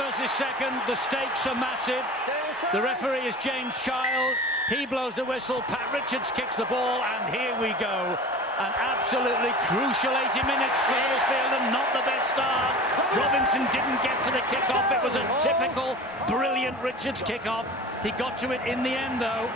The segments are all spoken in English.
versus second. The stakes are massive. The referee is James Child. He blows the whistle. Pat Richards kicks the ball, and here we go. An absolutely crucial 80 minutes for Huddersfield, and not the best start. Robinson didn't get to the kick-off. It was a typical, brilliant Richards kick-off. He got to it in the end, though.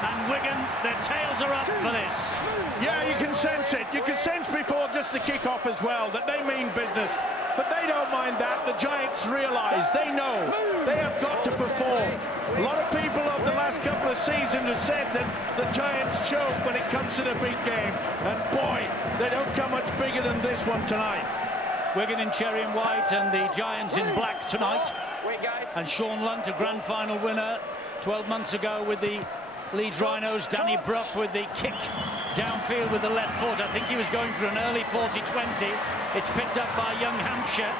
And Wigan, their tails are up for this. Yeah, you can sense it. You can sense before just the kick-off as well that they mean business. But they don't mind that. The Giants realise, they know, they have got to perform. A lot of people over the last couple of seasons have said that the Giants choke when it comes to the big game. And boy, they don't come much bigger than this one tonight. Wigan in cherry and white and the Giants in black tonight. And Sean Lunt, a grand final winner 12 months ago with the Leeds Rhinos. Danny Brough with the kick downfield with the left foot. I think he was going for an early 40-20. It's picked up by young Hampshire.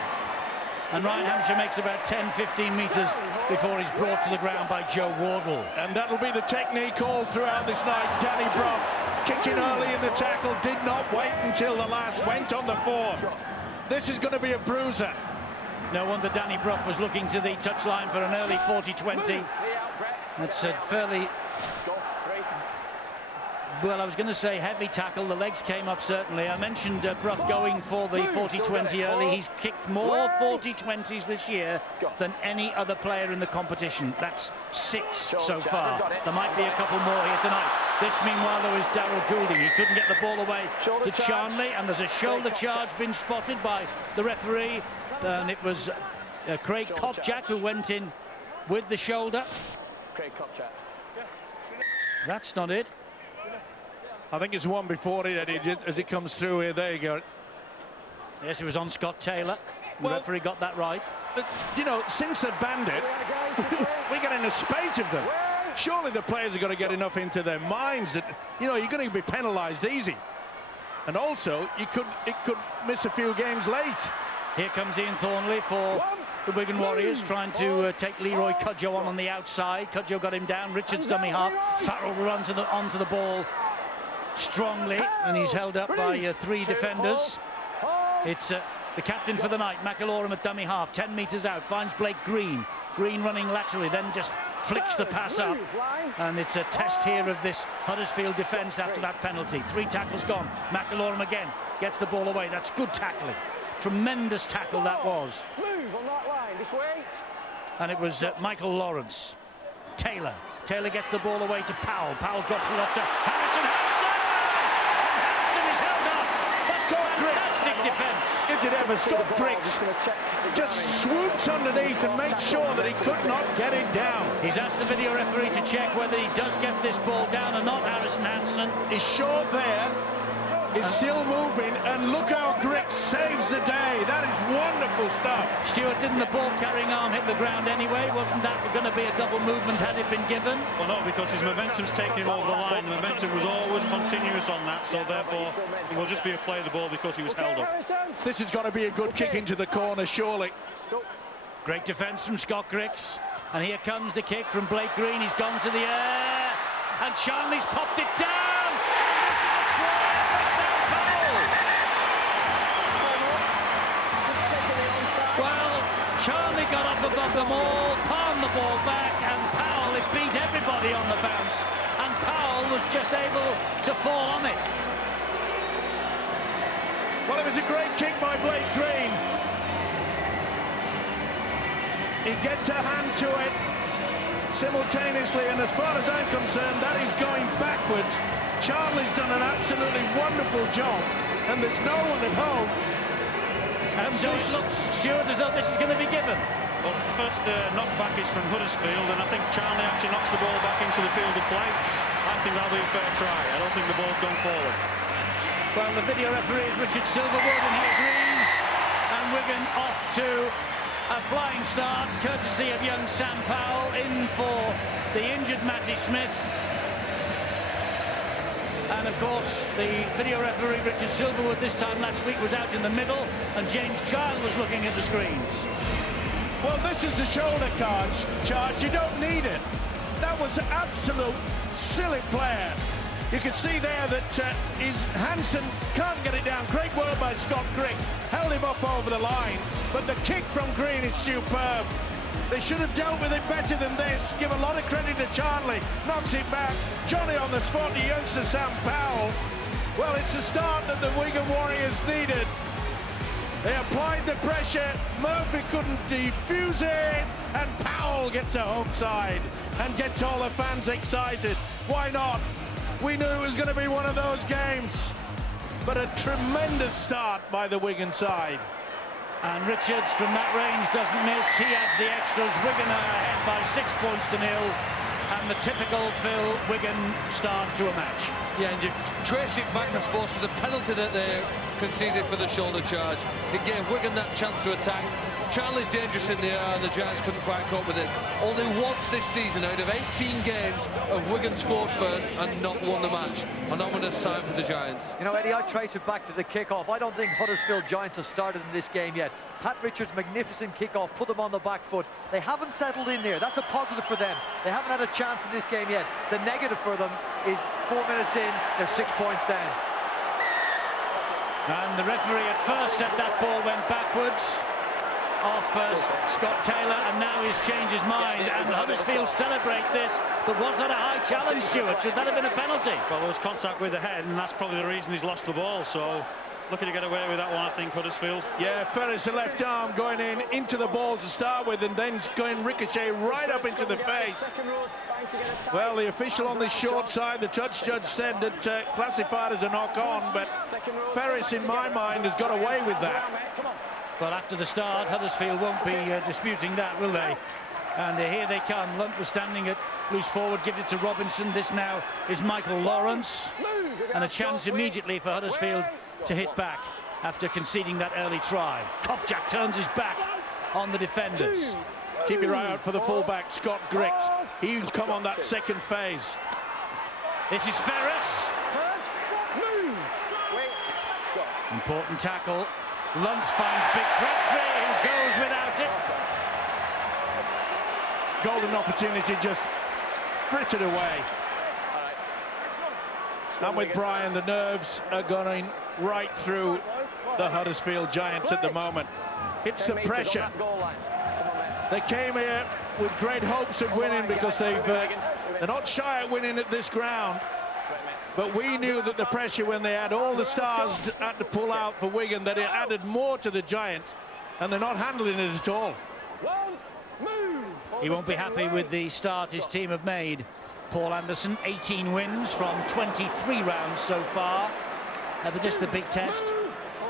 And Ryan Hampshire makes about 10-15 metres before he's brought to the ground by Joe Wardle. And that'll be the technique all throughout this night. Danny Brough kicking early in the tackle, did not wait until the last, went on the form. This is going to be a bruiser. No wonder Danny Brough was looking to the touchline for an early 40-20. That's a fairly... Well, I was going to say heavy tackle. The legs came up, certainly. I mentioned Brough going for the 40-20 early. He's kicked more 40-20s this year than any other player in the competition. That's 6 so far. There might be a couple more here tonight. This, meanwhile, though, is Darryl Goulding. He couldn't get the ball away to Charnley, and there's a shoulder charge been spotted by the referee. And it was Craig Kopchak who went in with the shoulder. Craig Kopchak. That's not it. I think it's one before it, Eddie, as it comes through here. There you go. Yes, it was on Scott Taylor. The referee got that right. You know, since they banned it, we're getting a spate of them. Surely the players have got to get enough into their minds that, you know, you're going to be penalised easy. And also, it could miss a few games late. Here comes Ian Thornley for the Wigan Warriors, trying to take Leroy Cudjoe on the outside. Cudjoe got him down. Richards dummy half. Farrell will run onto the ball strongly, and he's held up by 3 defenders. It's the captain for the night, McIlaurin at dummy half, 10 metres out, finds Blake Green. Green running laterally, then just flicks the pass up. And it's a test here of this Huddersfield defence after that penalty. 3 tackles gone. McIlaurin again gets the ball away. That's good tackling. Tremendous tackle that was. Move on that line, just wait. And it was Michael Lawrence. Taylor gets the ball away to Powell. Powell drops it off to Harrison. Harrison is held up. That's fantastic defence. Is it ever? Scott Griggs just swoops underneath and makes sure that he could not get it down. He's asked the video referee to check whether he does get this ball down or not, Harrison Hansen. He's short there. Is still moving, and look how Griggs saves the day. That is wonderful stuff. Stuart, didn't the ball-carrying arm hit the ground anyway? Wasn't that going to be a double movement had it been given? Well, no, because his momentum's taking him over the line. The momentum was always continuous on that, so therefore it will just be a play of the ball because he was held up. This has got to be a good kick into the corner, surely. Great defence from Scott Griggs. And here comes the kick from Blake Green. He's gone to the air, and Charnley's popped it down. Charnley got up above them all, palmed the ball back, and Powell, it beat everybody on the bounce, and Powell was just able to fall on it. Well, it was a great kick by Blake Green. He gets a hand to it simultaneously, and as far as I'm concerned, that is going backwards. Charnley's done an absolutely wonderful job, and there's no one at home. And so it looks, Stuart, as though this is going to be given. Well, the first knockback is from Huddersfield, and I think Charnley actually knocks the ball back into the field of play. I think that'll be a fair try. I don't think the ball's gone forward. Well, the video referee is Richard Silverwood, and he agrees. And Wigan off to a flying start, courtesy of young Sam Powell, in for the injured Matty Smith. And of course, the video referee Richard Silverwood this time last week was out in the middle, and James Child was looking at the screens. Well, this is the shoulder charge. You don't need it. That was absolute silly play. You can see there that Hansen can't get it down. Great work by Scott Griggs. Held him up over the line. But the kick from Green is superb. They should have dealt with it better than this. Give a lot of credit to Charnley. Knocks it back. Johnny on the spot, the youngster Sam Powell. Well, it's the start that the Wigan Warriors needed. They applied the pressure. Murphy couldn't defuse it. And Powell gets a home side and gets all the fans excited. Why not? We knew it was going to be one of those games. But a tremendous start by the Wigan side. And Richards from that range doesn't miss. He adds the extras. Wigan are ahead by 6 points to 0. And the typical Phil Wigan start to a match. Yeah, and you trace it back, I suppose, to the penalty that they conceded for the shoulder charge. It gave Wigan that chance to attack. Charlie's dangerous in the air, and the Giants couldn't quite cope with it. Only once this season, out of 18 games, have Wigan scored first and not won the match. An ominous sign for the Giants. You know, Eddie, I trace it back to the kick-off. I don't think Huddersfield Giants have started in this game yet. Pat Richards' magnificent kick-off put them on the back foot. They haven't settled in there. That's a positive for them. They haven't had a chance in this game yet. The negative for them is 4 minutes in, they're 6 points down. And the referee at first said that ball went backwards off Scott Taylor, and now he's changed his mind, and Huddersfield celebrate this. But was that a high challenge, Stuart? Should that have been a penalty? Well, there was contact with the head, and that's probably the reason he's lost the ball. So looking to get away with that one, I think, Huddersfield. Yeah, Ferris, the left arm going into the ball to start with, and then going ricochet right up into the face. Well, the official on the short side, the touch judge, said that classified as a knock-on, but Ferris, in my mind, has got away with that. Well, after the start, Huddersfield won't be disputing that, will they? And here they come. Lunt was standing at loose forward, gives it to Robinson. This now is Michael Lawrence. And a chance immediately for Huddersfield to hit back after conceding that early try. Kopczak turns his back on the defenders. Keep your eye out for the fullback, Scott Griggs. He'll come on that second phase. This is Ferris. Important tackle. Lunt finds Big Crabtree, who goes without it. Golden opportunity just frittered away. And with Brian, the nerves are going right through the Huddersfield Giants at the moment. It's the pressure. They came here with great hopes of winning because they're not shy at winning at this ground. But we knew that the pressure, when they had all the stars had to pull out for Wigan, that it added more to the Giants, and they're not handling it at all. He won't be happy with the start his team have made. Paul Anderson, 18 wins from 23 rounds so far. But just the big test.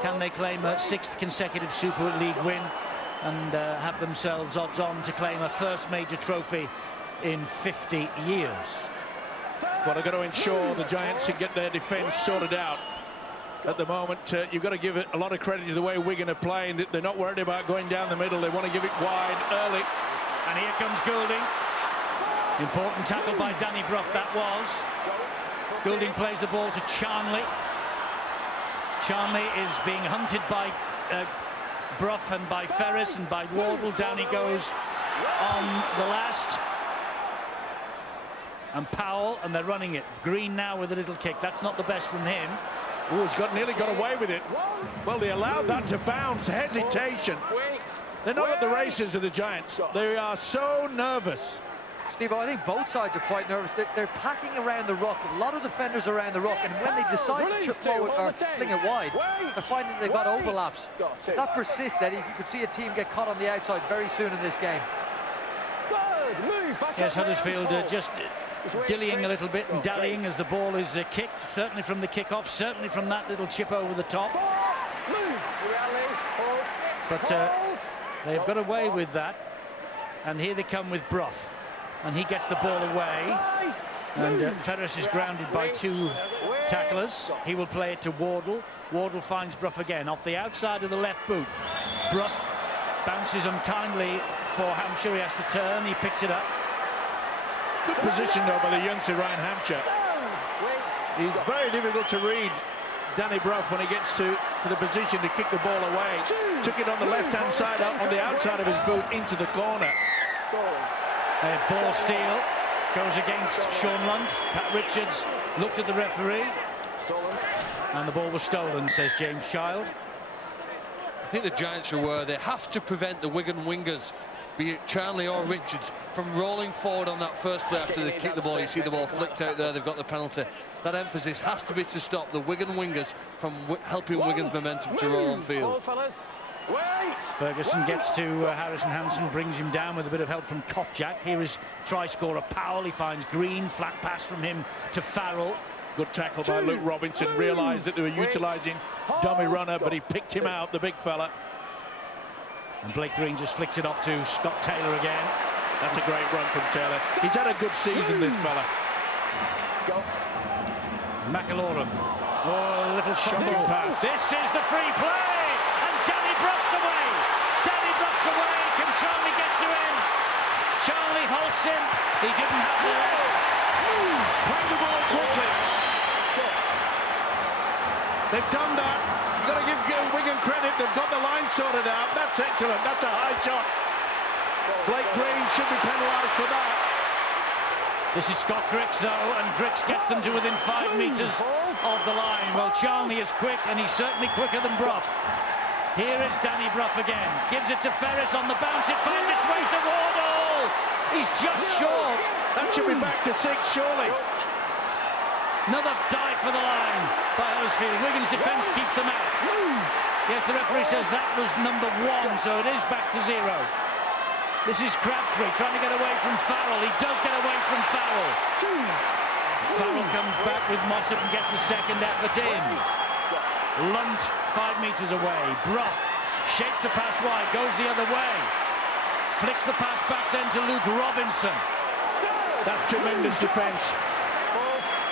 Can they claim a 6th consecutive Super League win and have themselves odds on to claim a first major trophy in 50 years? Well, they've got to ensure the Giants can get their defence sorted out. At the moment, you've got to give it a lot of credit to the way Wigan are playing. They're not worried about going down the middle. They want to give it wide early. And here comes Goulding. Important tackle by Danny Brough, that was. Goulding plays the ball to Charnley. Charnley is being hunted by Brough and by Ferris and by Wardle. Down he goes on the last. And Powell, and they're running it. Green now with a little kick. That's not the best from him. Oh, he's nearly got away with it. Well, they allowed that to bounce. Hesitation. They're not at the races of the Giants. They are so nervous. Steve, I think both sides are quite nervous. They're packing around the ruck. A lot of defenders around the ruck, and when they decide to trip forward or fling it wide, they're finding they've got overlaps. If that persists, Eddie, you could see a team get caught on the outside very soon in this game. Yes, Huddersfield just dillying a little bit and dallying as the ball is kicked, certainly from the kick-off, certainly from that little chip over the top. But they've got away with that, and here they come with Brough, and he gets the ball away, and Ferris is grounded by 2 tacklers. He will play it to Wardle. Wardle finds Brough again off the outside of the left boot. Brough bounces unkindly for Hampshire. He has to turn. He picks it up. Good position, though, by the youngster Ryan Hampshire. He's very difficult to read, Danny Brough, when he gets to the position to kick the ball away. Took it on the left-hand side, on the outside of his boot, into the corner. Ball steal goes against Sean Lunt. Pat Richards looked at the referee, Stolen. and the ball was stolen, says James Child. I think the Giants are aware they have to prevent the Wigan wingers, be it Charnley or Richards, from rolling forward on that first play after they kick the ball. You see the ball flicked out there, they've got the penalty. That emphasis has to be to stop the Wigan wingers from helping Wigan's momentum to roll on field. Ferguson gets to Harrison Hansen, brings him down with a bit of help from Kopczak. Here is try scorer Powell. He finds Green, flat pass from him to Farrell. Good tackle by Luke Robinson. Realised that they were utilising dummy runner, but he picked him out, the big fella. And Blake Green just flicks it off to Scott Taylor again. That's a great run from Taylor. He's had a good season, this fella. McIlaurin. Oh, a little shocking pass. This is the free play, and Danny Bruff's away. Danny Bruff's away. Can Charnley get to him? Charnley halts him. He didn't have the legs. Play the ball quickly. They've done that. You've got to give Wigan credit. They've got the line sorted out. That's excellent. That's a high shot. Blake Green should be penalised for that. This is Scott Griggs, though, and Griggs gets them to within 5 metres of the line. Well, Charnley is quick, and he's certainly quicker than Bruff. Here is Danny Bruff again. Gives it to Ferris on the bounce. It finds its way to Wardle. He's just short. That should be back to 6, surely. Another dive for the line by Huddersfield. Wigan's defence keeps them out. Yes, the referee says that was number 1, so it is back to 0. This is Crabtree trying to get away from Farrell. He does get away from Farrell. Farrell comes back with Mossop and gets a second effort in. Lunt 5 metres away. Bruff shaped to pass wide, goes the other way. Flicks the pass back then to Luke Robinson. That's tremendous defence.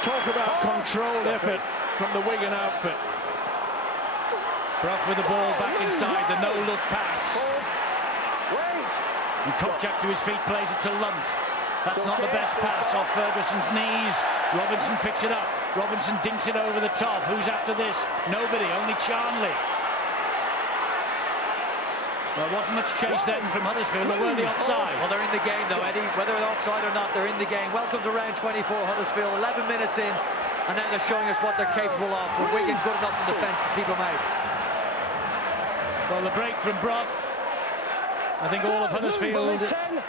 Talk about controlled effort from the Wigan outfit. Bruff with the ball back inside, the no-look pass. And Kopczak to his feet plays it to Lunt. That's not the best pass off Ferguson's knees. Robinson picks it up. Robinson dinks it over the top. Who's after this? Nobody, only Charnley. Well, wasn't much chase then from Huddersfield. They were the offside. Well, they're in the game, though, Eddie. Whether they're offside or not, they're in the game. Welcome to round 24, Huddersfield. 11 minutes in, and now they're showing us what they're capable of. But Wigan's good enough in defence to keep them out. Well, the break from Bruff. I think all of Huddersfield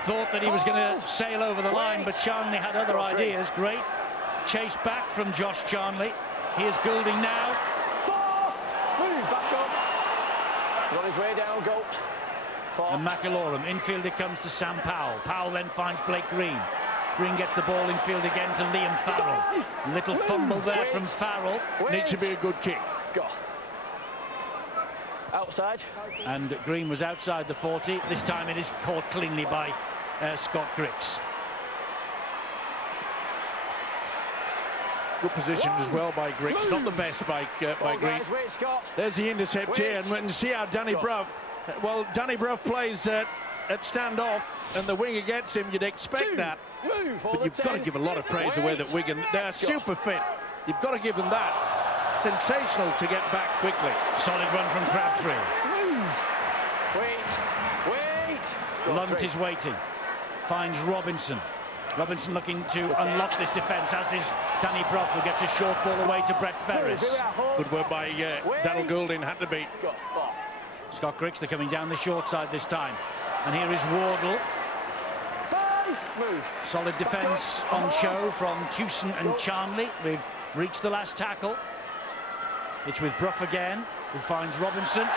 thought that he was going to sail over the line, but Charnley had other ideas. Great chase back from Josh Charnley. Here's Goulding now. Back up. On his way down, go. And McIlaurin. Infield it comes to Sam Powell. Powell then finds Blake Green. Green gets the ball infield again to Liam Farrell. Little fumble there from Farrell. Needs to be a good kick. Go. Outside. And Green was outside the 40. This time it is caught cleanly by Scott Griggs. Good position as well by Griggs. Not the best by Green. There's the intercept here, and we can see how Danny Bruff. Well, Danny Bruff plays at standoff, and the winger gets him. You'd expect that, but you've got to give a lot of praise away that Wigan. They are super fit. You've got to give them that. Sensational to get back quickly. Solid run from Crabtree. Wait. Lunt is waiting. Finds Robinson. Robinson looking to unlock this defence, as is Danny Bruff, who gets a short ball away to Brett Ferris. Good work by Daniel Goulding, had to be. Scott Griggs, they're coming down the short side this time. And here is Wardle. Solid defence on show from Tewson and Charnley. We've reached the last tackle. It's with Bruff again, who finds Robinson.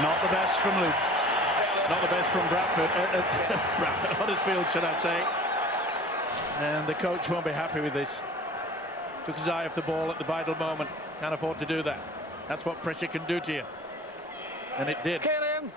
Not the best from Luke. Not the best from Bradford. Huddersfield, should I say. And the coach won't be happy with this. Took his eye off the ball at the vital moment. Can't afford to do that. That's what pressure can do to you. And it did. Kill him.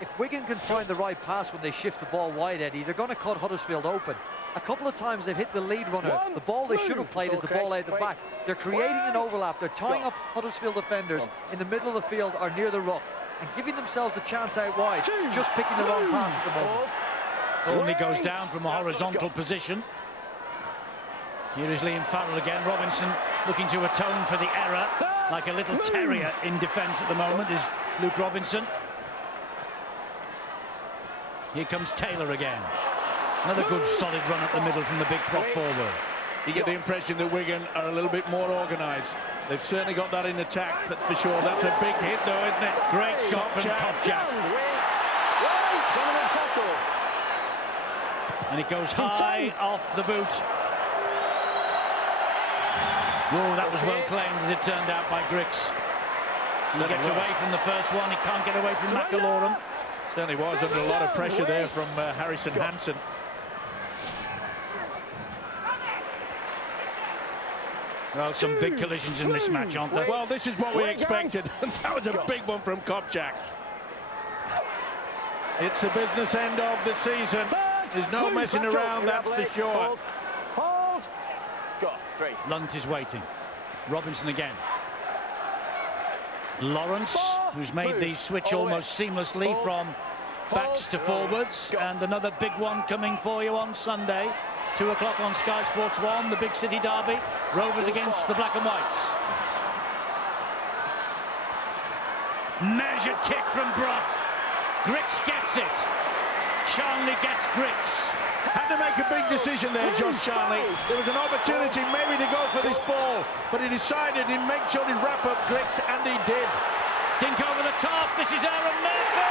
If Wigan can find the right pass when they shift the ball wide, Eddie, they're going to cut Huddersfield open. A couple of times they've hit the lead runner. The ball they should have played is the ball out the back. They're creating an overlap. They're tying up Huddersfield defenders in the middle of the field or near the ruck and giving themselves a chance out wide. Just picking the wrong pass at the moment. Only goes down from a horizontal position. Here is Liam Farrell again. Robinson looking to atone for the error, like a little terrier in defence at the moment is Luke Robinson. Here comes Taylor again. Another good solid run up the middle from the big prop forward. You get the impression that Wigan are a little bit more organised. They've certainly got that in attack, that's for sure. That's a big hit, though, isn't it? Great shot from Kopchak. And it goes high off the boot. Whoa, that was well claimed, as it turned out, by Griggs. He gets away from the first one. He can't get away from McIlaurin. Certainly was under a lot of pressure there from Harrison Hansen. Well, some big collisions in this match, aren't there? Well, this is what we expected. That was a big one from Kopchak. It's the business end of the season. There's no messing around, that's for sure. Hold. Go. 3. Lunt is waiting. Robinson again. Lawrence, who's made the switch almost seamlessly from backs to forwards. And another big one coming for you on Sunday. 2 o'clock on Sky Sports 1, the big city derby. Rovers against the Black and Whites. Measured kick from Brough. Griggs gets it. Charnley gets Griggs. Had to make a big decision there, Josh Charnley. There was an opportunity maybe to go for this ball, but he decided he'd make sure he'd wrap up Griggs, and he did. Dink over the top. This is Aaron Murphy.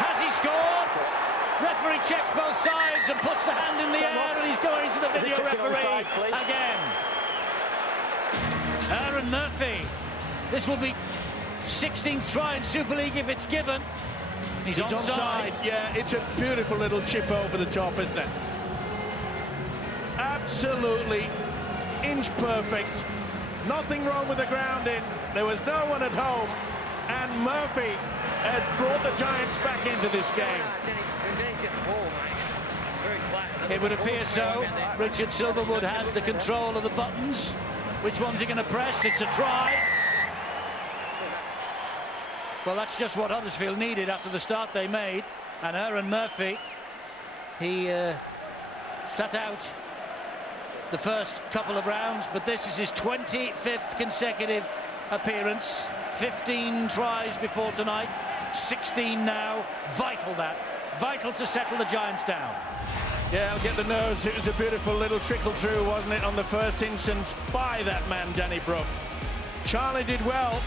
Has he scored? Referee checks both sides and puts the hand in the air, and he's going to the video referee again. Aaron Murphy. This will be 16th try in Super League if it's given. He's onside. Yeah, it's a beautiful little chip over the top, isn't it? Absolutely inch perfect. Nothing wrong with the grounding. There was no one at home, and Murphy has brought the Giants back into this game. It would appear so. Richard Silverwood has the control of the buttons. Which one's he going to press? It's a try. Well, that's just what Huddersfield needed after the start they made. And Aaron Murphy, he sat out the first couple of rounds, but this is his 25th consecutive appearance. 15 tries before tonight, 16 now. Vital, that. Vital to settle the Giants down. Yeah, I'll get the nerves. It was a beautiful little trickle through, wasn't it, on the first instance by that man, Danny Brough. Charlie did well,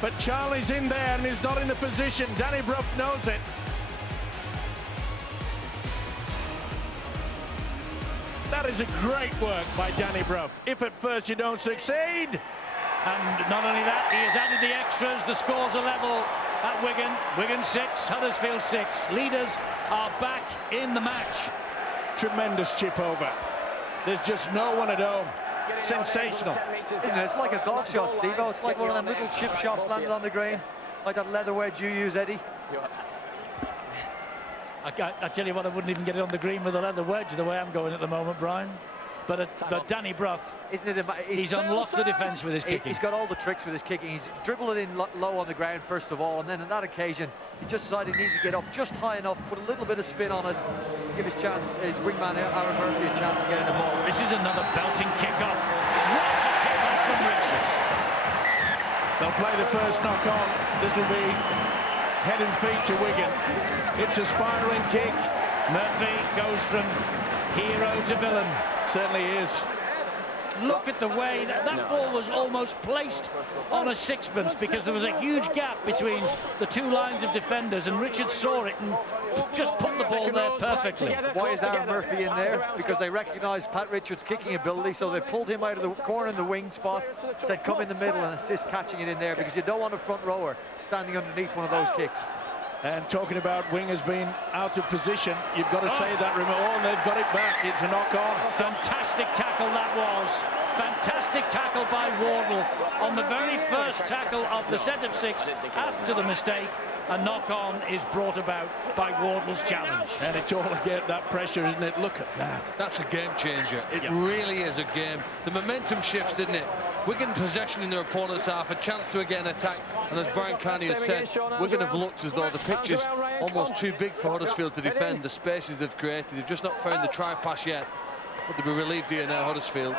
but Charlie's in there and he's not in the position. Danny Brough knows it. That is a great work by Danny Brough. If at first you don't succeed. And not only that, he has added the extras. The scores are level at Wigan. Wigan 6, Huddersfield 6. Leaders are back in the match. Tremendous chip over. There's just no one at home. Sensational. It's like a golf shot, Steve-O. It's like one of them little chip shots landed on the green. Like that leather wedge you use, Eddie. I tell you what, I wouldn't even get it on the green with a leather wedge the way I'm going at the moment, Brian. But Danny Brough, he's unlocked the defence with his kicking. He's got all the tricks with his kicking. He's dribbled it in low on the ground first of all, and then on that occasion he just decided he needed to get up just high enough, put a little bit of spin on it, give his wingman Aaron Murphy a chance of getting the ball. This is another belting kick-off. What a kick-off from Richards. They'll play the first knock on. This will be head and feet to Wigan. It's a spiralling kick. Murphy goes from hero to villain. Certainly is. Look at the way that ball was almost placed on a sixpence, because there was a huge gap between the two lines of defenders, and Richard saw it and just put the ball there perfectly. Why is Aaron Murphy in there? Because they recognise Pat Richards' kicking ability, so they pulled him out of the corner in the wing spot, said come in the middle and assist catching it in there, because you don't want a front rower standing underneath one of those kicks. And talking about wingers being out of position, you've got to say that, and they've got it back. It's a knock-on. Fantastic tackle that was. Fantastic tackle by Wardle on the very first tackle of the set of 6 after the mistake. A knock-on is brought about by Wardle's challenge. And it's all again that pressure, isn't it? Look at that. That's a game changer. It really is a game. The momentum shifts, didn't it? Wigan possession in their opponent's half, a chance to again attack, and as Brian Carney has said, Wigan have looked as though the pitch is almost too big for Huddersfield to defend. The spaces they've created, they've just not found the try pass yet, but they'll be relieved here now, Huddersfield.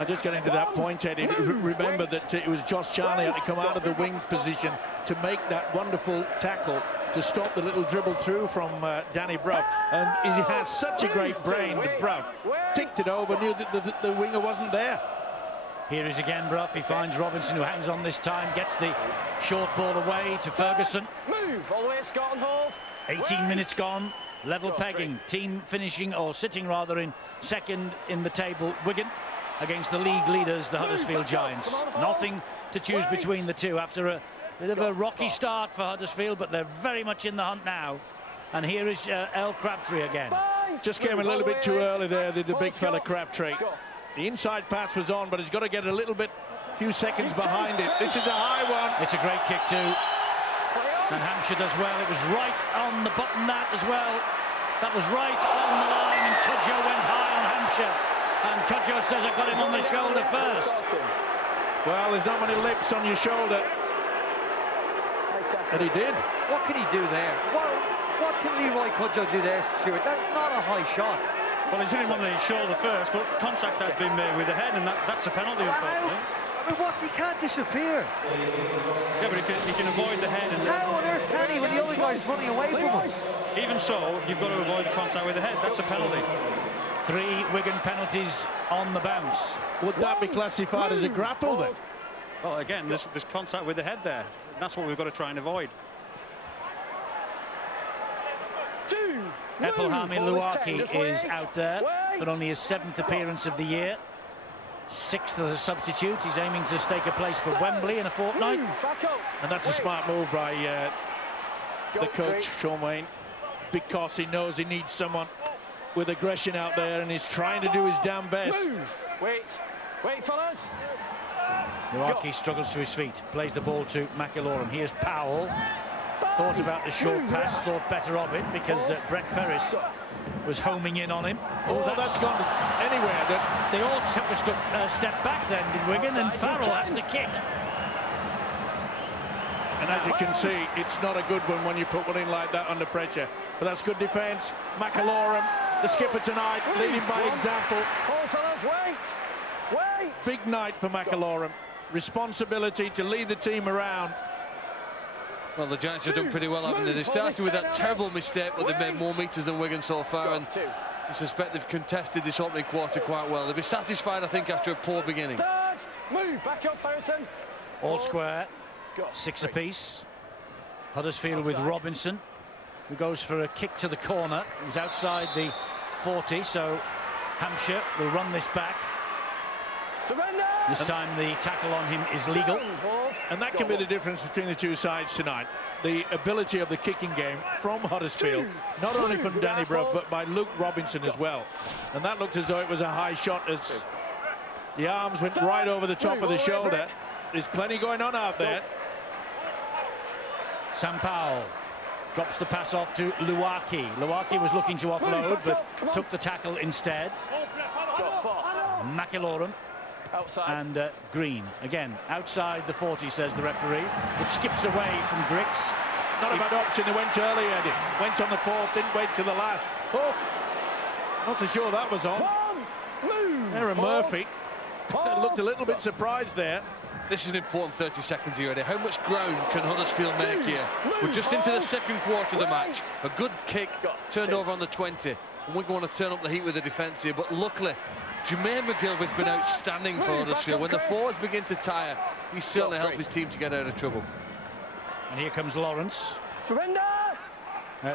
I just getting to that point, Eddie. Remember that it was Josh Charnley had to come out of the wing position to make that wonderful tackle to stop the little dribble through from Danny Brough. And he has such a great brain, Brough. Ticked it over, knew that the winger wasn't there. Here is again Brough. He finds Robinson, who hangs on this time, gets the short ball away to Ferguson. Move all the way, Scotland hold. 18 minutes gone, level pegging. Team finishing, or sitting rather, in second in the table, Wigan, against the league leaders, the Huddersfield Giants. Nothing to choose between the two after a bit of a rocky start for Huddersfield, but they're very much in the hunt now. And here is El Crabtree again. Just came a little bit too early there, the big fella Crabtree. The inside pass was on, but he's got to get a little bit, few seconds behind it. This is a high one. It's a great kick too. And Hampshire does well. It was right on the button, that as well. That was right on the line, and Cudjoe went high on Hampshire. And Cudjoe says, I got him on the shoulder first. Well, there's not many lips on your shoulder. And he did. What can he do there? What can Leroy Cudjoe do there, Stuart? That's not a high shot. Well, he's hit him on the shoulder first, but contact has been made with the head, and that's a penalty, unfortunately. I mean, he can't disappear. Yeah, but he can avoid the head. And how on earth can he when the other guy's running away from him? Even so, you've got to avoid the contact with the head. That's a penalty. 3 Wigan penalties on the bounce. Would that be classified as a grapple then? Well, again, there's contact with the head there. That's what we've got to try and avoid. Epelhami Luaki is out there for only his 7th appearance of the year. 6th as a substitute. He's aiming to stake a place for Wembley in a fortnight. And that's a smart move by the coach, Sean Wayne, because he knows he needs someone with aggression out there, and he's trying to do his damn best. Wait, fellas. Luaki struggles to his feet, plays the ball to McIlaurin. Here's Powell. Thought about the short pass, thought better of it, because Brett Ferris was homing in on him. Oh, that's gone anywhere. They all took a step back then, did Wigan, and Farrell has to kick. And as you can see, it's not a good one when you put one in like that under pressure. But that's good defence. McIlaurin, the skipper tonight, leading by example. Wait! Big night for McIlaurin. Responsibility to lead the team around. Well, the Giants have done pretty well, haven't they? They started with that terrible mistake, but they've made more metres than Wigan so far, and I suspect they've contested this opening quarter quite well. They'll be satisfied, I think, after a poor beginning. Move back up, Harrison. All square, 6 apiece. Huddersfield with Robinson, who goes for a kick to the corner. He was outside the 40, so Hampshire will run this back. Surrender! This time the tackle on him is legal. And that can be the difference between the two sides tonight. The ability of the kicking game from Huddersfield, not only from Danny Brough, but by Luke Robinson as well. And that looked as though it was a high shot, as the arms went right over the top of the shoulder. There's plenty going on out there. Sam Powell drops the pass off to Luaki. Luaki was looking to offload, but took the tackle instead. McIlaurin. Outside. And Green again outside the 40, says the referee. It skips away from Griggs. Not a bad option. They went early, Eddie. Went on the 4th, didn't wait till the last. Oh, not so sure that was on. Aaron Murphy looked a little bit surprised there. This is an important 30 seconds here, Eddie. How much ground can Huddersfield make here? We're just into the second quarter of the match. A good kick turned over on the 20, and we want to turn up the heat with the defence here, but luckily Jermaine McGilvery's been outstanding for Huddersfield. When the forwards begin to tire, he certainly helped his team to get out of trouble. And here comes Lawrence. Surrender!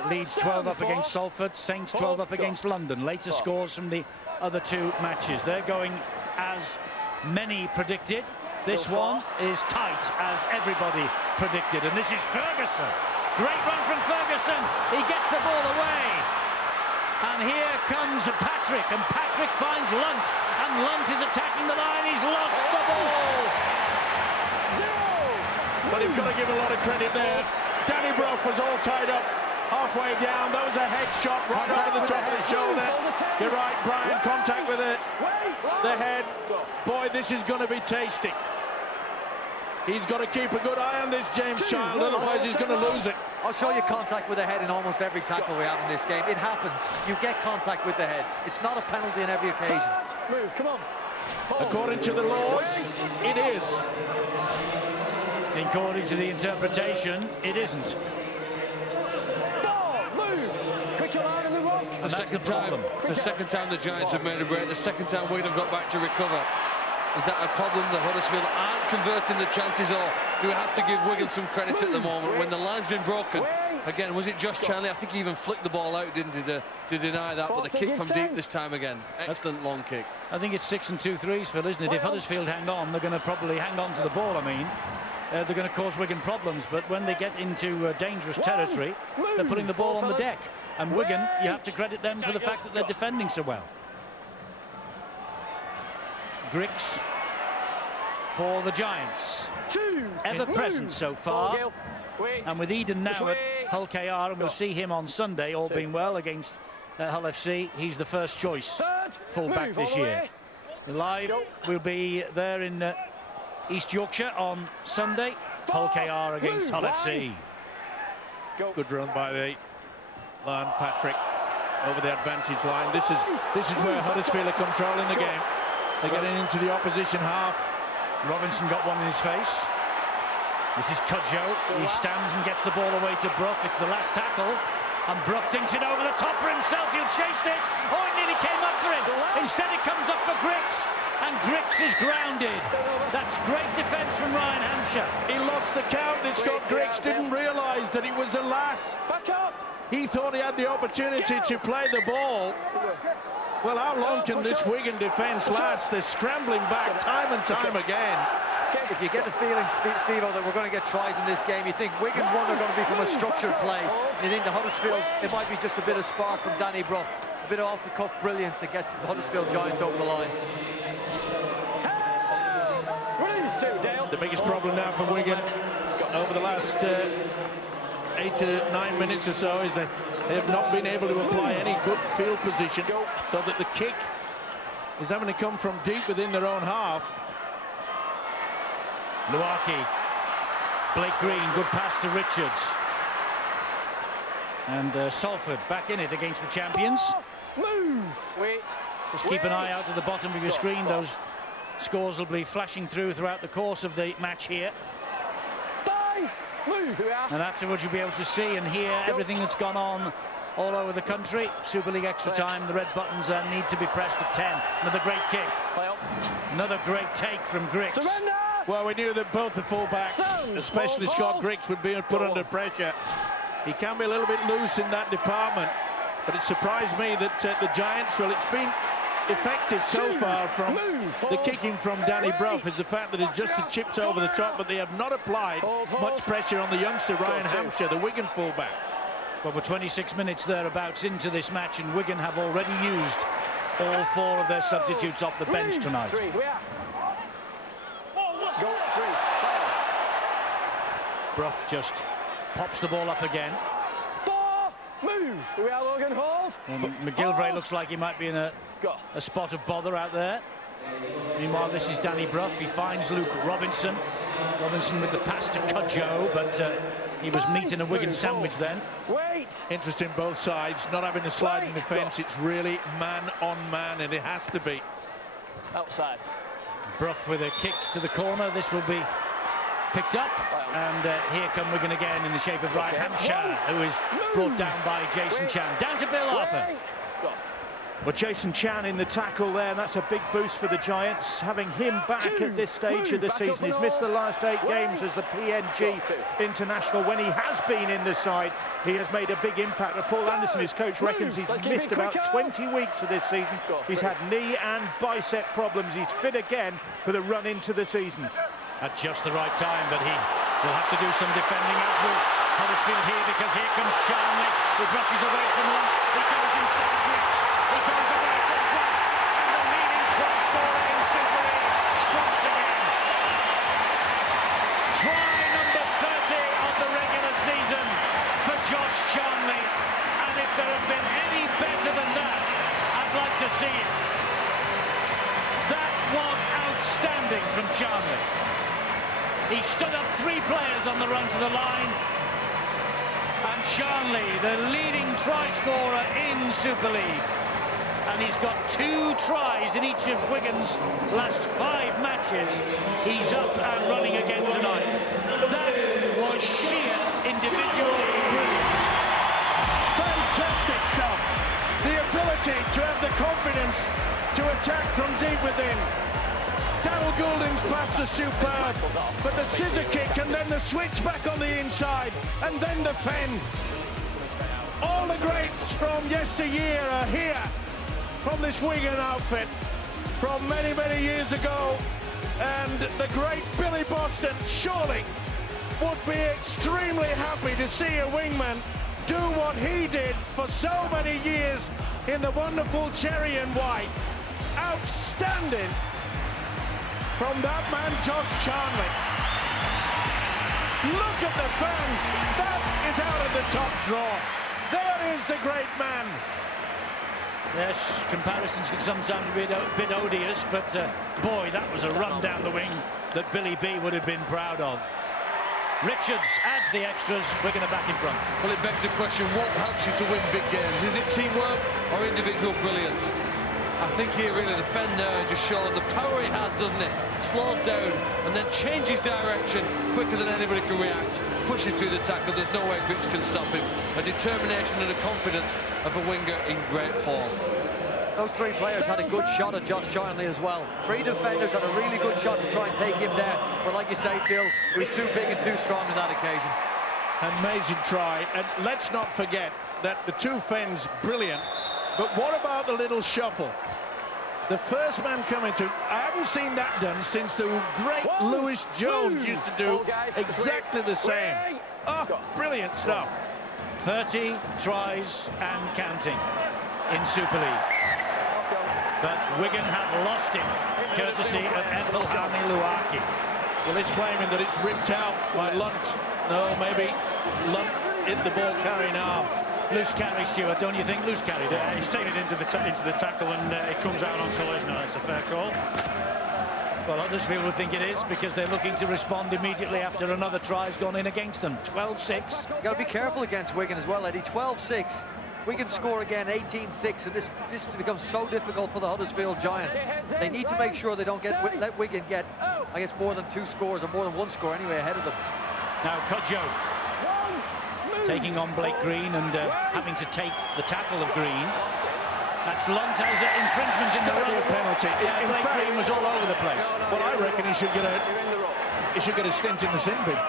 Leeds 12 up against Salford, Saints 12 up against London. Later scores from the other 2 matches. They're going as many predicted. This one is tight, as everybody predicted. And this is Ferguson. Great run from Ferguson. He gets the ball away. And here comes Patrick, and Patrick finds Lunt, and Lunt is attacking the line. He's lost the ball. But you've got to give a lot of credit there. Danny Brough was all tied up halfway down. That was a head shot right over the top of the shoulder. You're right, Brian, contact with it. The head. Boy, this is going to be tasty. He's got to keep a good eye on this, James Child, otherwise he's going to lose it. I'll show you contact with the head in almost every tackle we have in this game. It happens. You get contact with the head. It's not a penalty on every occasion. Move, come on. According to the laws, it is. According to the interpretation, it isn't. the second time. The second time the Giants have made a break. The second time Wigan have got back to recover. Is that a problem that Huddersfield aren't converting the chances, or do we have to give Wigan some credit at the moment when the line's been broken? Again, was it Josh Charnley? I think he even flicked the ball out, didn't he, to deny that, but the kick from deep this time again. Excellent long kick. I think it's 6 and 2 threes, Phil, isn't it? If Huddersfield hang on, they're going to probably hang on to the ball, I mean. They're going to cause Wigan problems, but when they get into dangerous territory, they're putting the ball on the deck. And Wigan, you have to credit them for the fact that they're defending so well. Griggs for the Giants. Ever present so far. And with Eden now at Hull KR, and we'll see him on Sunday, all being well, against Hull FC. He's the first choice full-back this year. Live, we'll be there in East Yorkshire on Sunday. Hull KR against Hull FC. Good run by the Lan Patrick over the advantage line. This is where Huddersfield are controlling the game. They're getting into the opposition half. Robinson got one in his face. This is Cudjoe. He stands and gets the ball away to Brough. It's the last tackle. And Brough dinks it over the top for himself. He'll chase this. Oh, it nearly came up for him. Instead it comes up for Griggs. And Griggs is grounded. That's great defence from Ryan Hampshire. He lost the count, and Scott Griggs didn't realise that it was the last. Back up. He thought he had the opportunity to play the ball. Well, how long can this Wigan defence last? They're scrambling back time and time again. If you get the feeling, Steve-O, that we're going to get tries in this game, you think Wigan one are going to be from a structured play. And you think the Huddersfield, it might be just a bit of spark from Danny Brough. A bit of off-the-cuff brilliance that gets the Huddersfield Giants over the line. The biggest problem now for Wigan over the last 8 to 9 minutes or so is that they have not been able to apply any good field position, so that the kick is having to come from deep within their own half. Luaki, Blake Green, good pass to Richards. And Salford back in it against the champions. Just keep an eye out at the bottom of your screen. Those scores will be flashing through throughout the course of the match here. And afterwards you'll be able to see and hear everything that's gone on all over the country. Super League extra time, the red buttons need to be pressed at 10. Another great kick. Another great take from Griggs. Well, we knew that both the full-backs, especially Scott Griggs, would be put under pressure. He can be a little bit loose in that department, but it surprised me that the Giants, well, it's been effective so far from the kicking from Danny Brough, is the fact that it's just the chips over the top, but they have not applied much pressure on the youngster Ryan Hampshire, the Wigan fullback. Well, we're 26 minutes thereabouts into this match, and Wigan have already used all 4 of their substitutes off the bench tonight. Brough just pops the ball up again. And McGilvray looks like he might be in a spot of bother out there. Meanwhile, this is Danny Brough. He finds Luke Robinson. Robinson with the pass to Cudjoe, but he was meat in a Wigan sandwich then. Interesting both sides, not having a sliding defence. It's really man on man, and it has to be. Outside. Brough with a kick to the corner. This will be picked up, and here come Wigan again in the shape of Ryan Hampshire, who is brought down by Jason Chan. Down to Bill Arthur. Well, Jason Chan in the tackle there, and that's a big boost for the Giants, having him back at this stage of the season. He's missed the last 8 games as the PNG international. When he has been in the side, he has made a big impact. Paul Anderson, his coach, reckons he's missed about 20 weeks of this season. He's had knee and bicep problems. He's fit again for the run into the season. At just the right time, but he will have to do some defending, as will Huddersfield here, because here comes Charnley, who brushes away from Lunt. He goes inside Griggs. He goes away from Brough, and the leading try scorer in Super League strikes again. Try number 30 of the regular season for Josh Charnley, and if there had been any better than that, I'd like to see it. That was outstanding from Charnley. He stood up 3 players on the run to the line, and Charnley, the leading try scorer in Super League, and he's got 2 tries in each of Wigan's last 5 matches. He's up and running again tonight. That was sheer individual brilliance. Fantastic stuff. The chance to attack from deep within. Darryl Goulding's pass is superb, but the scissor kick and then the switch back on the inside and then the fend. All the greats from yesteryear are here from this Wigan outfit from many, many years ago, and the great Billy Boston surely would be extremely happy to see a wingman do what he did for so many years in the wonderful cherry and white. Outstanding from that man, Josh Charnley. Look at the fans. That is out of the top drawer. There is the great man. Yes, comparisons can sometimes be a bit odious, but boy, that was a run down the wing that Billy B would have been proud of. Richards adds the extras. We're going to back in front. Well, it begs the question, what helps you to win big games? Is it teamwork or individual brilliance? I think here really the Fender just shows the power he has, doesn't it? Slows down and then changes direction quicker than anybody can react. Pushes through the tackle, there's no way Rich can stop him. A determination and a confidence of a winger in great form. Those three players had a good shot at Josh Charnley as well. Three defenders had a really good shot to try and take him down. But like you say, Phil, he was too big and too strong on that occasion. Amazing try. And let's not forget that the two fens, brilliant. But what about the little shuffle? The first man coming to, I haven't seen that done since the great Lewis Jones used to do exactly the same. Oh, brilliant stuff. 30 tries and counting in Super League. But Wigan have lost him, courtesy of Epelhami Luaki. Well, it's claiming that it's ripped out by Lunt. No, maybe Lunt hit the ball carrying arm. Loose carry, Stuart, don't you think? Loose carry there. Yeah, he's taken it into the tackle and it comes out on collision. It's a fair call. Well, Huddersfield will think it is because they're looking to respond immediately after another try has gone in against them. 12-6. You've got to be careful against Wigan as well, Eddie. 12-6. Wigan score again 18-6, and this becomes so difficult for the Huddersfield Giants. They need to make sure they don't let Wigan get, I guess, more than 2 scores or more than 1 score anyway ahead of them. Now Cudjoe taking on Blake Green and having to take the tackle of Green. That's Lonta's infringement in the It's got to be a penalty. Yeah, in Blake fact, Green was all over the place. Well, I reckon he should get a stint in the sin bin.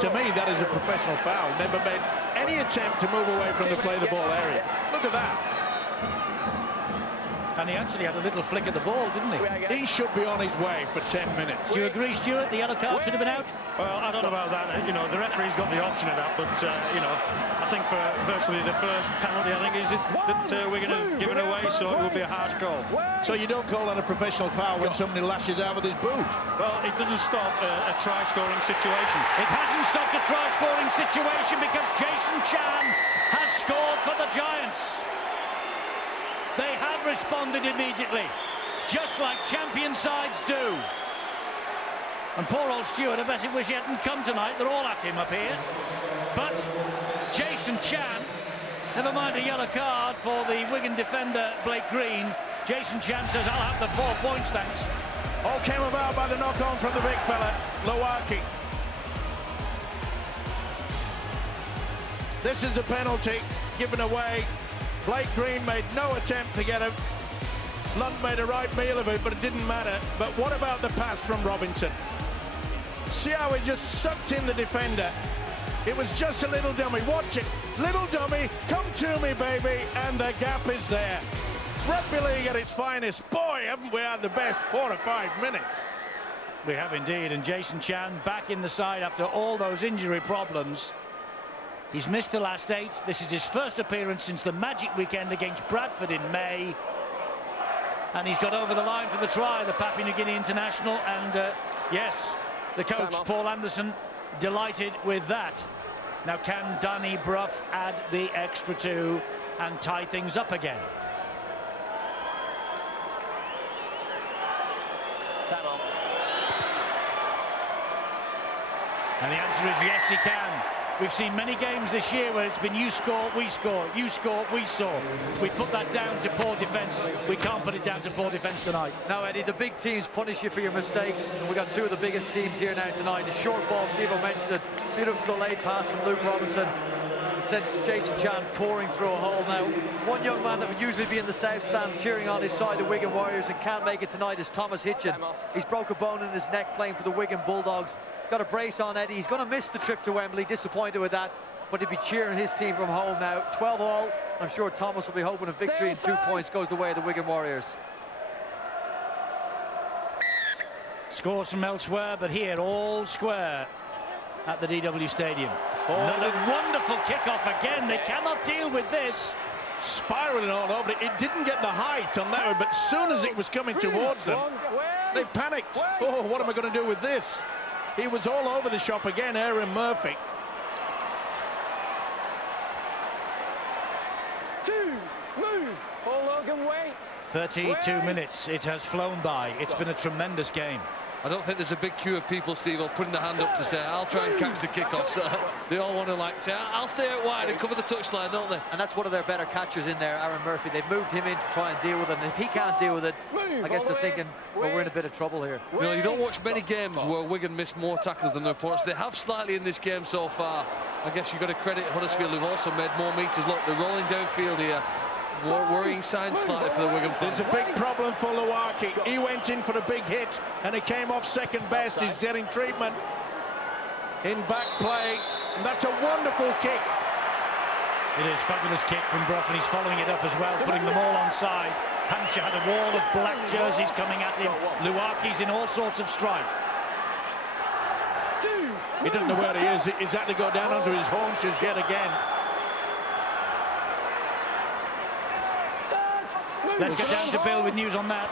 To me, that is a professional foul. Never made any attempt to move away from the play the ball area. Look at that. And he actually had a little flick at the ball, didn't he? He should be on his way for 10 minutes. Do you agree, Stuart? The yellow card should have been out? Well, I don't know about that. You know, the referee's got the option of that, but, you know, I think for virtually the first penalty, I think, is it that we're going to give it away, so it will be a harsh call. So you don't call that a professional foul when somebody lashes out with his boot? Well, it doesn't stop a try-scoring situation. It hasn't stopped a try-scoring situation because Jason Chan has scored for the Giants. They have responded immediately, just like champion sides do. And poor old Stewart, I bet he wish he hadn't come tonight. They're all at him up here. But Jason Chan, never mind a yellow card for the Wigan defender Blake Green. Jason Chan says, I'll have the 4 points, thanks. All came about by the knock-on from the big fella, Luaki. This is a penalty given away. Blake Green made no attempt to get him. Lunt made a right meal of it, but it didn't matter. But what about the pass from Robinson? See how he just sucked in the defender. It was just a little dummy. Watch it. Little dummy, come to me, baby. And the gap is there. Rugby league at its finest. Boy, haven't we had the best 4 or 5 minutes. We have indeed. And Jason Chan back in the side after all those injury problems. He's missed the last 8. This is his first appearance since the magic weekend against Bradford in May. And he's got over the line for the try, the Papua New Guinea international. And yes, the coach, Paul Anderson, delighted with that. Now, can Danny Brough add the extra 2 and tie things up again? And the answer is yes, he can. We've seen many games this year where it's been you score, we score, you score, we score. We put that down to poor defence. We can't put it down to poor defence tonight. Now, Eddie, the big teams punish you for your mistakes. And we've got 2 of the biggest teams here now tonight. The short ball, Steve mentioned it. Beautiful delayed pass from Luke Robinson. sent Jason Chan pouring through a hole now. One young man that would usually be in the south stand cheering on his side, the Wigan Warriors, and can't make it tonight is Thomas Hitchin. He's broke a bone in his neck playing for the Wigan Bulldogs. Got a brace on Eddie. He's going to miss the trip to Wembley, disappointed with that, but he'll be cheering his team from home now. 12-all. I'm sure Thomas will be hoping a victory, and 2 points goes the way of the Wigan Warriors. Scores from elsewhere, but here all square at the DW Stadium. Another wonderful kickoff again. They cannot deal with this. Spiraling all over it. It didn't get the height on that one, but as soon as it was coming towards them, they panicked. Oh, what am I going to do with this? He was all over the shop again, Aaron Murphy. 2, move. Paul Logan, wait. 32 minutes. It has flown by. It's been a tremendous game. I don't think there's a big queue of people, Steve, putting their hand up to say, I'll try and catch the kickoff. So they all want to say, I'll stay out wide and cover the touchline, don't they? And that's one of their better catchers in there, Aaron Murphy. They've moved him in to try and deal with it. And if he can't deal with it, I guess they're thinking, well, we're in a bit of trouble here. You know, you don't watch many games where Wigan miss more tackles than their opponents. They have slightly in this game so far. I guess you've got to credit Huddersfield, who've also made more meters. Look, they're rolling downfield here. Worrying signs slightly for the Wigan fans. There's a big problem for Luaki. He went in for the big hit and he came off second best. He's getting treatment in back play, and that's a wonderful kick. It is fabulous kick from Brough, and he's following it up as well, putting them all onside. Hampshire had a wall of black jerseys coming at him. Luaki's in all sorts of strife. He doesn't know where he is. He's had to go down onto his haunches yet again. Let's get down to Bill with news on that.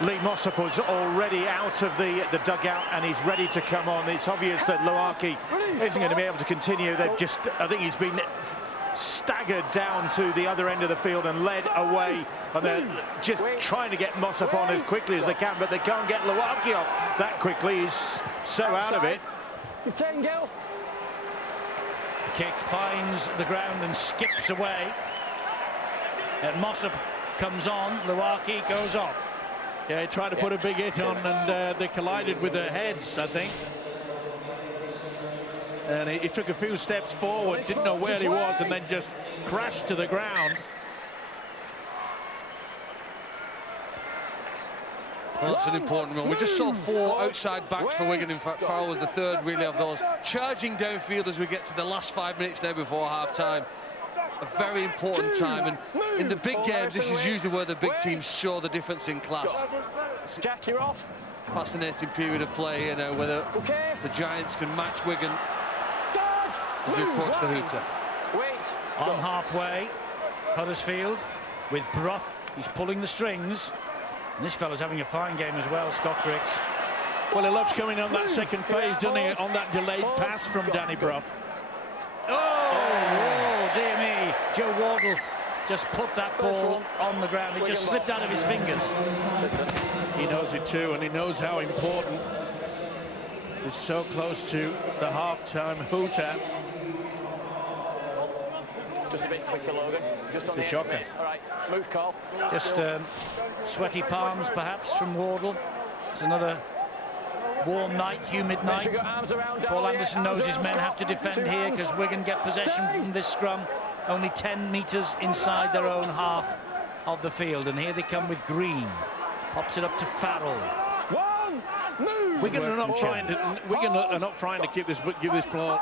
Lee Mossop was already out of the dugout and he's ready to come on. It's obvious that Luaki isn't going to be able to continue. They've just, I think he's been staggered down to the other end of the field and led away, and they're just trying to get Mossop on as quickly as they can, but they can't get Luaki off that quickly. He's so out of it. You've taken Gil. Kick finds the ground and skips away. And Mossop comes on, Luaki goes off. Yeah, he tried to put a big hit on, and they collided with their heads, I think. And he took a few steps forward, didn't know where he was, and then just crashed to the ground. Well, that's an important run. We just saw 4 outside backs for Wigan. In fact, Farrell was the third really of those. Charging downfield as we get to the last 5 minutes now before half-time. A very important time, and in the big games this is usually where the big teams show the difference in class. Jack, you're off. Fascinating period of play here now, whether the Giants can match Wigan as we approach the hooter. Wait. On halfway, Huddersfield with Brough. He's pulling the strings. And this fella's having a fine game as well, Scott Griggs. Well, he loves coming on that second phase, doesn't he, on that delayed pass from Danny Brough. Oh, dear me. Joe Wardle just put that ball on the ground. It just slipped out of his fingers. He knows it too, and he knows how important. He's so close to the half-time hooter. Just a bit quicker, Logan. Just on It's a the shocker. All right, move, Carl. Just sweaty palms, perhaps, from Wardle. It's another warm night, humid night. Paul Anderson knows his men have to defend here because Wigan get possession from this scrum only 10 metres inside their own half of the field. And here they come with Green. Pops it up to Farrell. Wigan are not trying to give this ball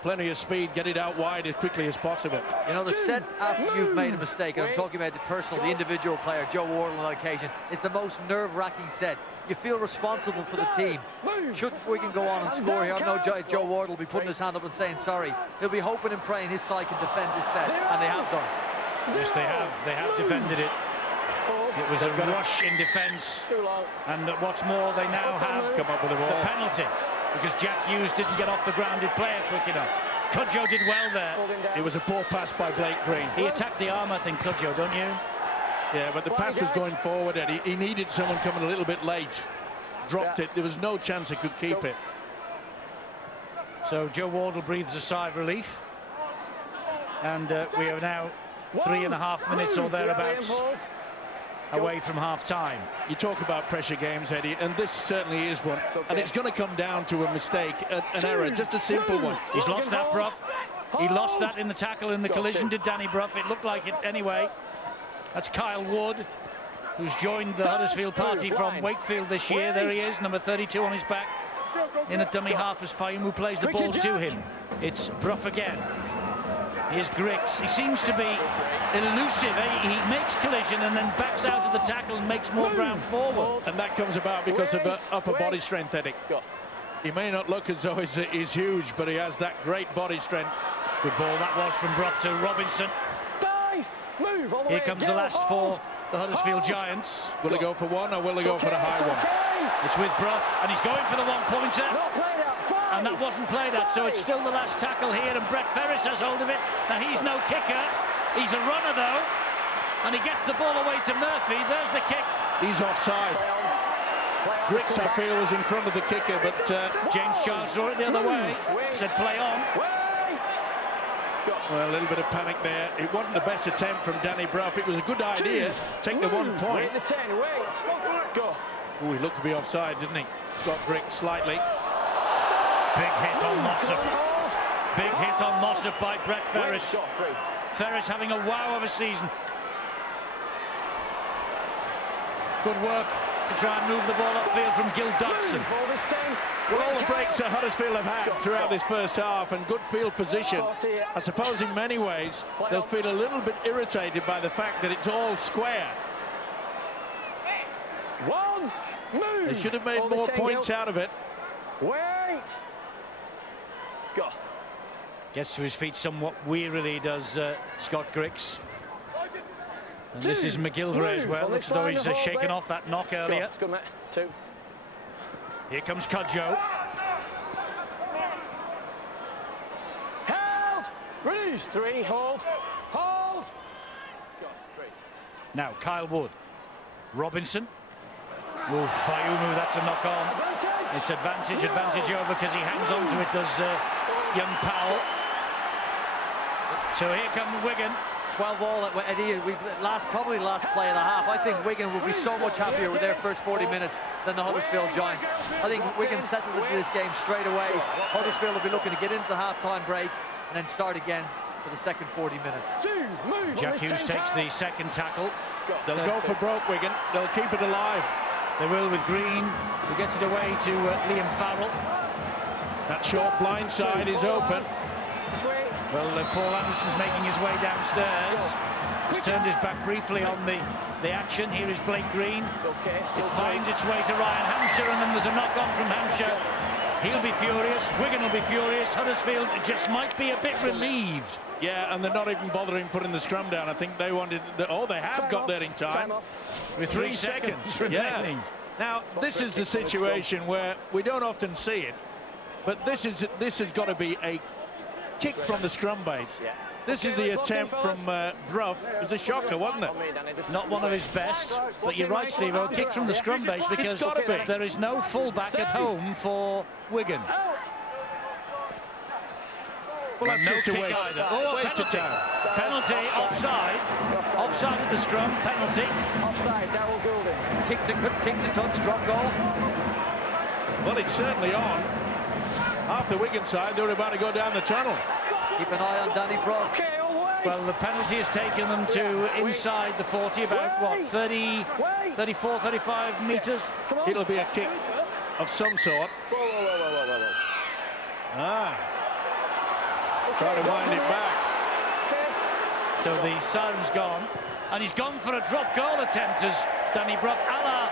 plenty of speed, get it out wide as quickly as possible. You know, the set after you've made a mistake, and I'm talking about the personal, the individual player, Joe Wardle on that occasion, is the most nerve-wracking set. You feel responsible for the team. Should Wigan go on and score here, I know Joe Wardle will be putting his hand up and saying sorry. He'll be hoping and praying his side can defend this set, and they have done. Yes, they have. They have defended it. It was a rush in defence, and what's more, they now have Come up with the ball. penalty because Jack Hughes didn't get off the grounded player quick enough. Cudjoe did well there. It was a poor pass by Blake Green. He attacked the arm, I think, Cudjoe, don't you? Yeah, but the pass was going forward, and he needed someone coming a little bit late. Dropped it. There was no chance he could keep it. So Joe Wardle breathes a sigh of relief. And we are now 3.5 minutes or thereabouts away from half-time. You talk about pressure games, Eddie, and this certainly is one. And it's going to come down to a mistake, an error, just a simple one. He's lost that, Brough. He lost that in the tackle in the collision, did Danny Brough. It looked like it anyway. That's Kyle Wood, who's joined the Huddersfield party from Wakefield this year. There he is, number 32 on his back. In at dummy half is Fayum, who plays the ball to him. It's Brough again. Here's Griggs. He seems to be elusive. He makes collision and then backs out of the tackle and makes more ground forward. And that comes about because of upper body strength, Eddie. He may not look as though he's huge, but he has that great body strength. Good ball that was from Brough to Robinson. Here comes the last for the Huddersfield Giants. Will he go for one or will he go for the high one? It's with Brough, and he's going for the one-pointer. And that wasn't played at, so it's still the last tackle here, and Brett Ferris has hold of it. Now, he's no kicker. He's a runner, though. And he gets the ball away to Murphy. There's the kick. He's offside. Griggs, I feel, was in front of the kicker, but James Charles saw it the other way. Said play on. Well, a little bit of panic there. It wasn't the best attempt from Danny Brough. It was a good idea. Take the 1 point. Go. Oh, he looked to be offside, didn't he? Scott Griggs slightly. Big hit on Mossop. Big hit on Mossop by Brett Ferris. Ferris having a wow of a season. Good work to try and move the ball upfield from Gil Dodson. Well, all the breaks that Huddersfield have had throughout this first half and good field position, I suppose in many ways they'll feel a little bit irritated by the fact that it's all square. They should have made more points out of it. Go. Gets to his feet somewhat wearily, does Scott Griggs. And this is McGilvray as well. Looks as though he's shaken off that knock earlier. It's good, mate. 2. Here comes Cudjoe. Held. Release. 3. Hold. Hold. Go. 3. Now Kyle Wood. Robinson. Oh, Fayumu, that's a knock on. It's advantage over because he hangs on to it, does young Powell. So here come Wigan. 12 all at Eddie. Probably last play of the half. I think Wigan will be so much happier with their first 40 minutes than the Huddersfield Giants. I think Wigan settled into this game straight away. Huddersfield will be looking to get into the half-time break and then start again for the second 40 minutes. Jack Hughes takes the second tackle. They'll go for broke, Wigan. They'll keep it alive. They will with Green, who gets it away to Liam Farrell. That short blind side is open. Well, Paul Anderson's making his way downstairs. He's turned his back briefly on the action. Here is Blake Green. It finds its way to Ryan Hampshire, and then there's a knock-on from Hampshire. He'll be furious. Wigan will be furious. Huddersfield just might be a bit relieved. Yeah, and they're not even bothering putting the scrum down. I think they wanted... they have got there in time. With 3 seconds remaining. Yeah. Now, this is the situation where we don't often see it, but this has got to be a kick from the scrum base. This is the attempt from Brough. It was a shocker, wasn't it? Not one of his best, but you're right, Steve. A kick from the scrum base because there is no fullback at home for Wigan. Well, that's no just a kick waste. either. Oh, Waste of time. Penalty, offside. Offside at the scrum, penalty. Offside, Darryl Goulding. Kick to touch, drop goal. Well, it's certainly on. Half the Wigan side, they're about to go down the tunnel. Keep an eye on Danny Brough. Well, the penalty has taken them to inside the 40, about, what, 30, 34, 35 metres? It'll be a kick of some sort. Try to wind it back. So the siren's gone, and he's gone for a drop goal attempt as Danny Brough, a la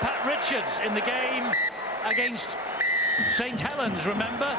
Pat Richards in the game against St Helens, remember?